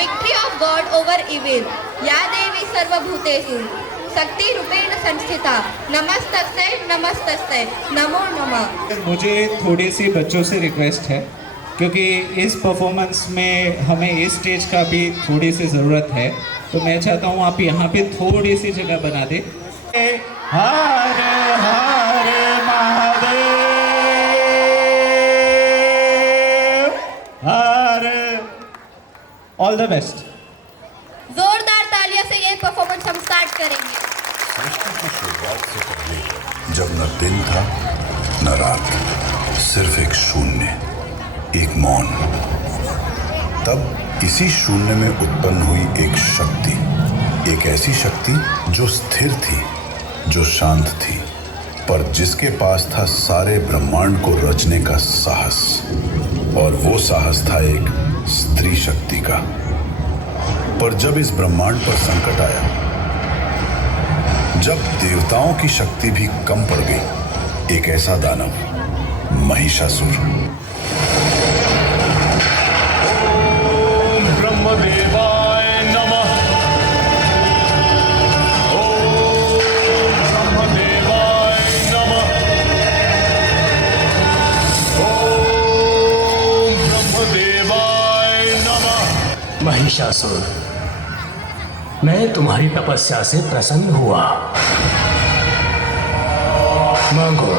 victory of God over evil. या देवी सर्वभूतेषु शक्ति रूपेण संस्थिता नमस्तस्यै नमस्तस्यै नमो नमः। मुझे थोड़ी सी बच्चों से रिक्वेस्ट है, क्योंकि इस परफॉर्मेंस में हमें इस स्टेज का भी थोड़ी सी ज़रूरत है, तो मैं चाहता हूँ आप यहाँ पे थोड़ी सी जगह बना दें। हर हर महादेव, हर ऑल द बेस्ट। जोरदार तालियों से ये परफॉर्मेंस हम स्टार्ट करेंगे। सृष्टि की शुरुआत से पहले जब न दिन था न रात, सिर्फ एक शून्य, एक मौन, तब इसी शून्य में उत्पन्न हुई एक शक्ति, एक ऐसी शक्ति जो स्थिर थी, जो शांत थी, पर जिसके पास था सारे ब्रह्मांड को रचने का साहस। और वो साहस था एक स्त्री शक्ति का। पर जब इस ब्रह्मांड पर संकट आया, जब देवताओं की शक्ति भी कम पड़ गई, एक ऐसा दानव, महिषासुर। ओम ब्रह्मदेवाय नमः। ओम ब्रह्मदेवाय नमः। ओम ब्रह्मदेवाय नमः। महिषासुर, मैं तुम्हारी तपस्या से प्रसन्न हुआ। मांगो,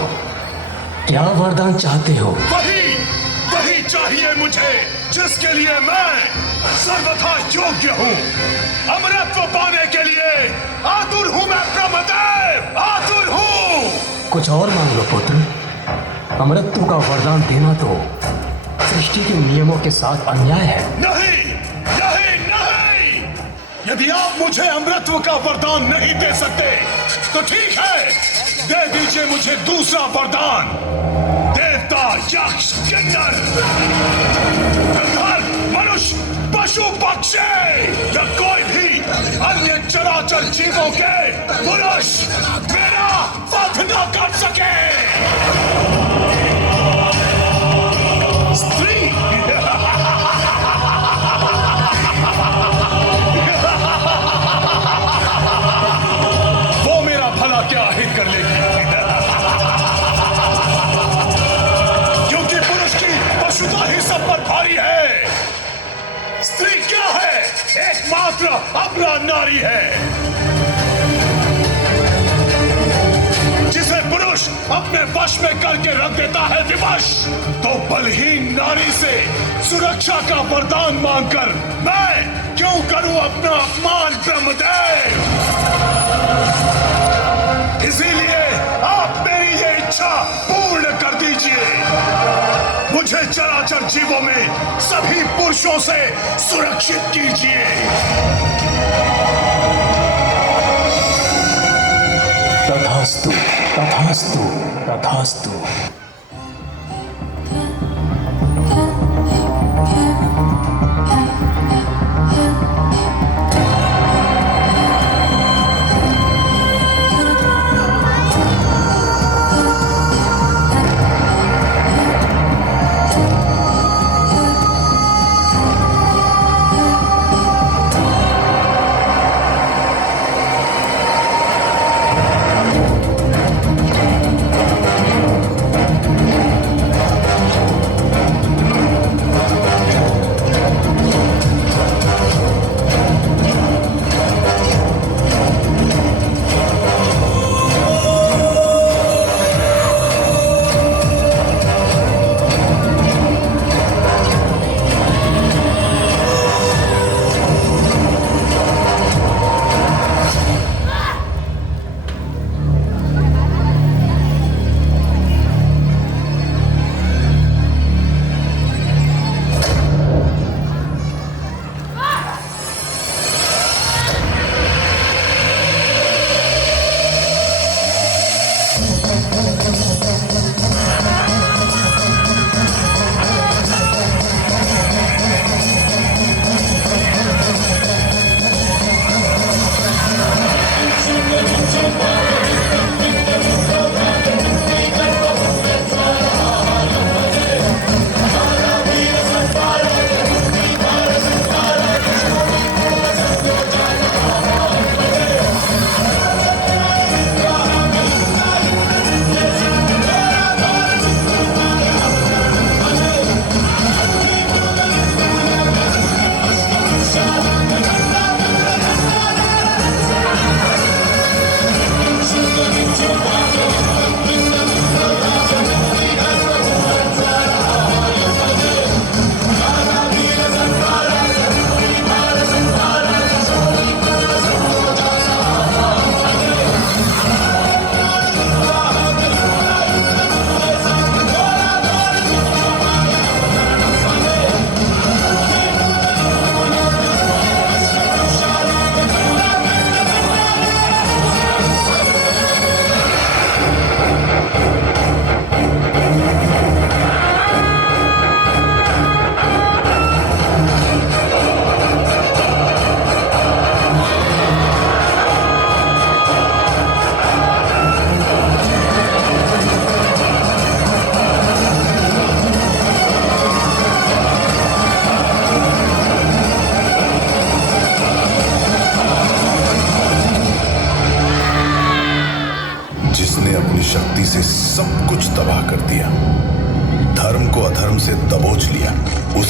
क्या वरदान चाहते हो? वही वही चाहिए मुझे जिसके लिए मैं सर्वथा योग्य हूँ। अमरत्व पाने के लिए आतुर हूँ मैं ब्रह्मदेव, आतुर हूँ। कुछ और मांग लो पुत्र। अमरत्व का वरदान देना तो सृष्टि के नियमों के साथ अन्याय है। नहीं नहीं नहीं, यदि आप मुझे अमृतत्व का वरदान नहीं दे सकते तो ठीक है, दे दीजिए मुझे दूसरा वरदान। देवता, यक्ष, किन्नर, गंधर्व, मनुष्य, पशु, पक्षी या कोई भी अन्य चराचर जीवों के पुरुष मेरा वध न कर सके। स्त्री वो मेरा भला क्या हित कर लेगी, क्योंकि पुरुष की पशुता ही सब पर भारी है। स्त्री क्या है? एकमात्र अबला नारी है, जिसे पुरुष अपने वश में करके रख देता है विवश। तो बलहीन नारी से सुरक्षा का वरदान मांगकर मैं क्यों करूं अपना अपमान ब्रह्मदेव? इसीलिए आप मेरी ये इच्छा पूर्ण कर दीजिए। मुझे चराचर जीवों में सभी पुरुषों से सुरक्षित कीजिए। तथास्तु, तथास्तु, तथास्तु।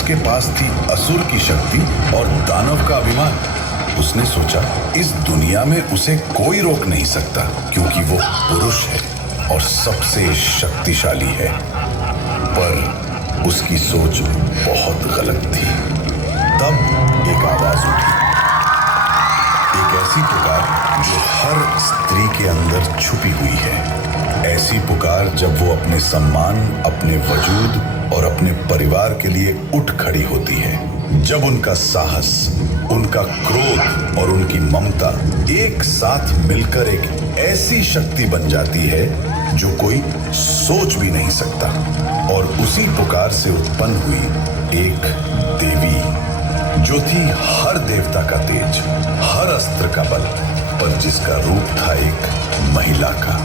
उसके पास थी असुर की शक्ति और दानव का अभिमान। उसने सोचा इस दुनिया में उसे कोई रोक नहीं सकता, क्योंकि वो पुरुष है और सबसे शक्तिशाली है। पर उसकी सोच बहुत गलत थी। तब एक आवाज उठी, एक ऐसी पुकार जो हर स्त्री के अंदर छुपी हुई है। ऐसी पुकार जब वो अपने सम्मान, अपने वजूद और अपने परिवार के लिए उठ खड़ी होती है। जब उनका साहस, उनका क्रोध और उनकी ममता एक साथ मिलकर एक ऐसी शक्ति बन जाती है जो कोई सोच भी नहीं सकता। और उसी पुकार से उत्पन्न हुई एक देवी जो थी हर देवता का तेज, हर अस्त्र का बल, पर जिसका रूप था एक महिला का।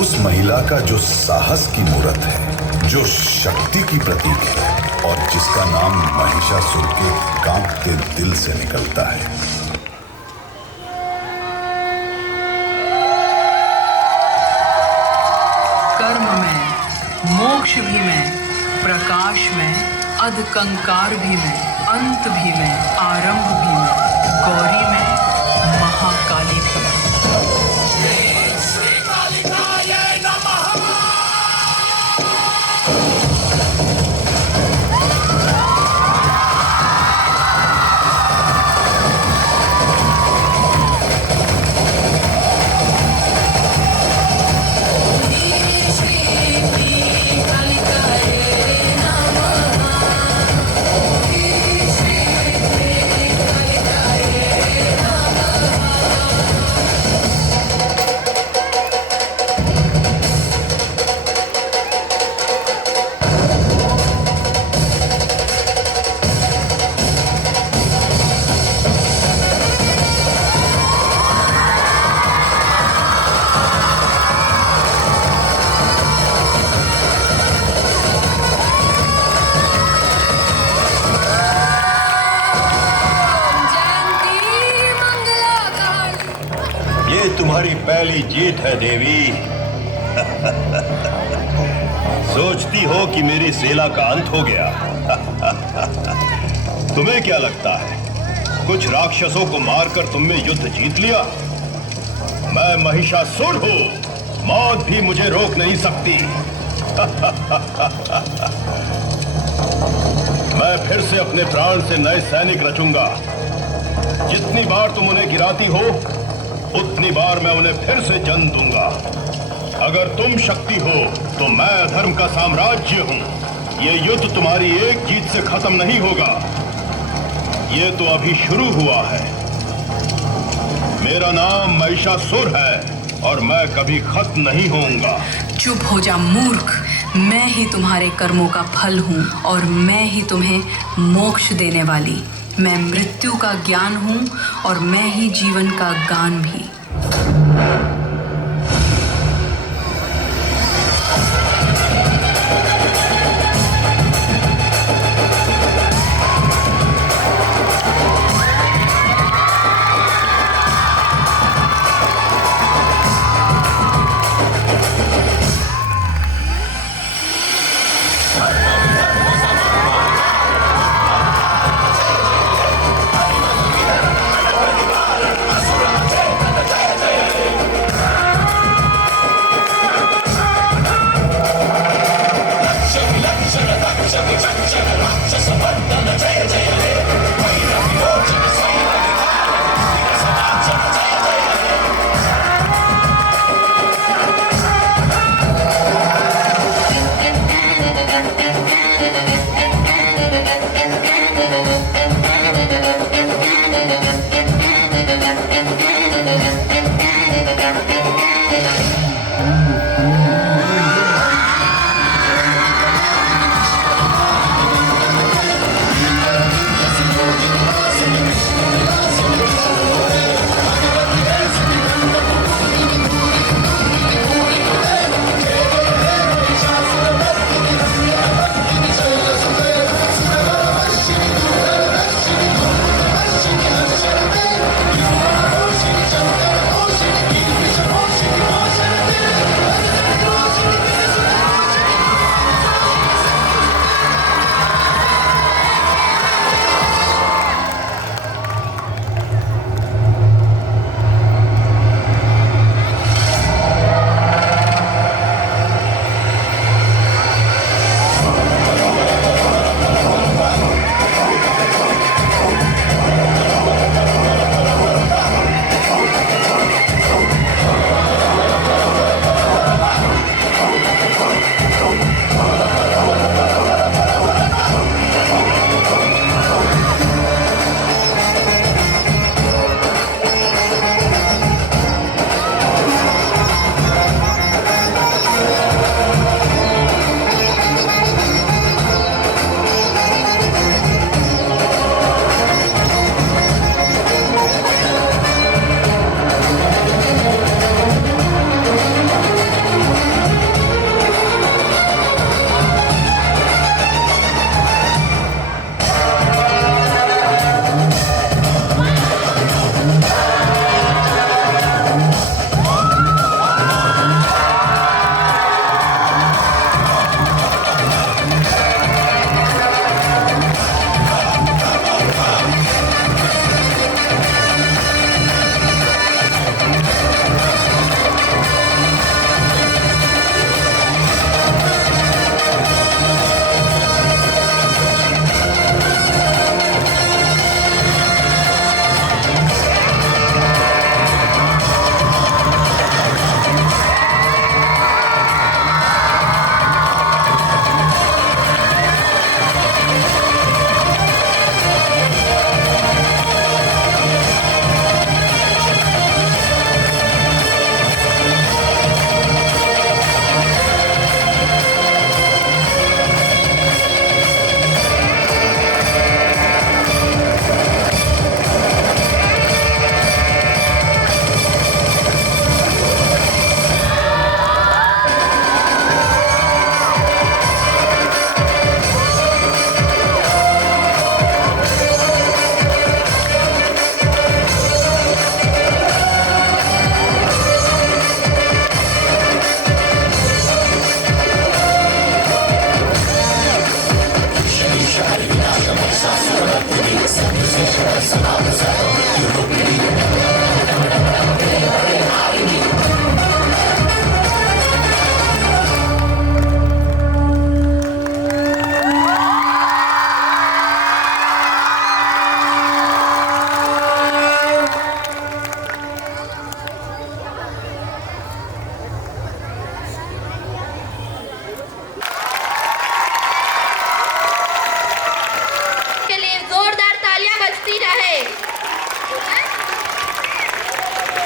उस महिला का जो साहस की मूरत है, जो शक्ति की प्रतीक है और जिसका नाम महिषासुर के कांपते दिल से निकलता है। कर्म में, मोक्ष भी में, प्रकाश में, अधकंकार भी में, अंत भी में, आरंभ भी में, गौरी में, महाकाली भी में। तुम्हारी पहली जीत है देवी। सोचती हो कि मेरी सेना का अंत हो गया। तुम्हें क्या लगता है कुछ राक्षसों को मारकर तुमने युद्ध जीत लिया? मैं महिषासुर हूं, मौत भी मुझे रोक नहीं सकती। मैं फिर से अपने प्राण से नए सैनिक रचूंगा। जितनी बार तुम उन्हें गिराती हो उतनी बार मैं उन्हें फिर से जन्म दूंगा। अगर तुम शक्ति हो तो मैं अधर्म का साम्राज्य हूं। ये युद्ध तुम्हारी एक जीत से खत्म नहीं होगा। ये तो अभी शुरू हुआ है। मेरा नाम महिषासुर है और मैं कभी खत्म नहीं होऊंगा। चुप हो जा मूर्ख, मैं ही तुम्हारे कर्मों का फल हूँ और मैं ही तुम्हें मोक्ष देने वाली। मैं मृत्यु का ज्ञान हूँ और मैं ही जीवन का गान भी।